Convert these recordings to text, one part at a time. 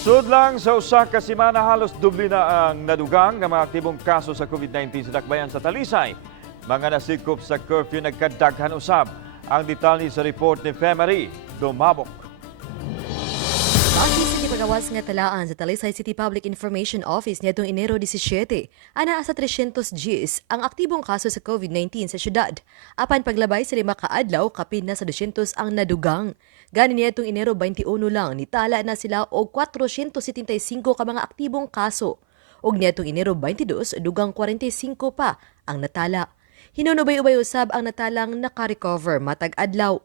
Sudlang sa usa ka semana halos doble na ang nadugang ng mga aktibong kaso sa COVID-19 sa dakbayan sa Talisay. Mga nasikop sa curfew nagkadaghan usab. Ang detalye sa report ni Femari Dumabok. Base sa gipagawas nga talaan sa Talisay City Public Information Office niadtong Enero 17, ana sa 300 Gs ang aktibong kaso sa COVID-19 sa syudad. Apan paglabay sa 5 ka adlaw, kapin na sa 200 ang nadugang. Gani niadtong Enero 21 lang, nitala na sila og 475 ka mga aktibong kaso. Og niadtong Enero 22, dugang 45 pa ang natala. Hinunubay-ubay usab ang natalang naka-recover matag adlaw.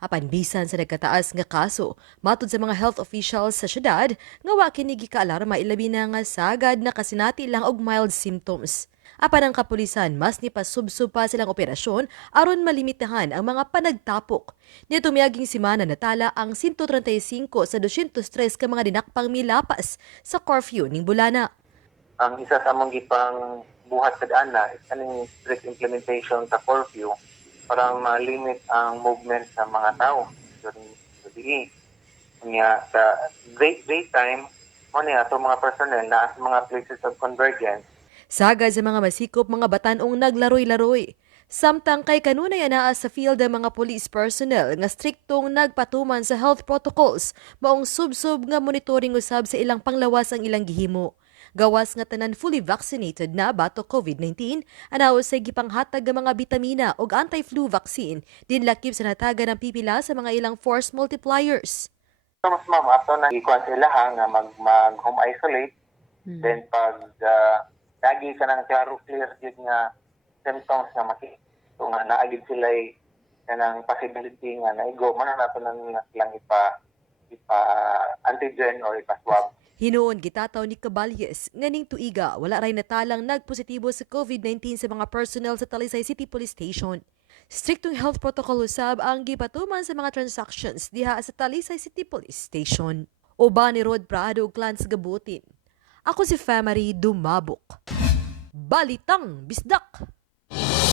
Apan bisan sa nagkataas nga kaso, matud sa mga health officials sa syudad, nga wa kini gikaalarma ilabi na nga sagad na kasinati lang og mild symptoms. Apan ang kapulisan mas nipasubsub pa silang operasyon aron malimitahan ang mga panagtapok. Nito miaging semana natala ang 135 sa 203 ka mga dinakpang milapas sa curfew ning bulana. Ang isa sa mong gipang buhat sa daan na is kaning strict implementation sa curfew para ma-limit ang movement sa mga tao during the day. Kanya sa daytime, ito mga personnel na sa mga places of convergence. Sagad sa mga masikop mga batanong naglaroy-laroy. Samtang kay kanunay anaa sa field ang mga police personnel nga striktong nagpatuman sa health protocols, maong subsub nga monitoring usab sa ilang panglawas ang ilang gihimo. Gawas nga tanan fully vaccinated na bato COVID-19, anaw sa gipanghatag nga mga bitamina o anti-flu vaccine, din lakip sa natagan ng pipila sa mga ilang force multipliers. So mas ato na ikuan sila nga mag-home isolate, then pag lagi ka ng clear yun nga symptoms na makikita. So nga naagid sila kanang possibility nga naigo, man nato lang ipa-antigen or ipa-swab. Hinoon gitataw ni Caballes nga ning tuiga wala ray natalang nagpositibo sa COVID-19 sa mga personnel sa Talisay City Police Station. Striktong health protocol usab ang gipatuman sa mga transactions diha sa Talisay City Police Station. Uban ni Rod Prado ug Clans Gabutin. Ako si Femari Dumabok. Balitang Bisdak.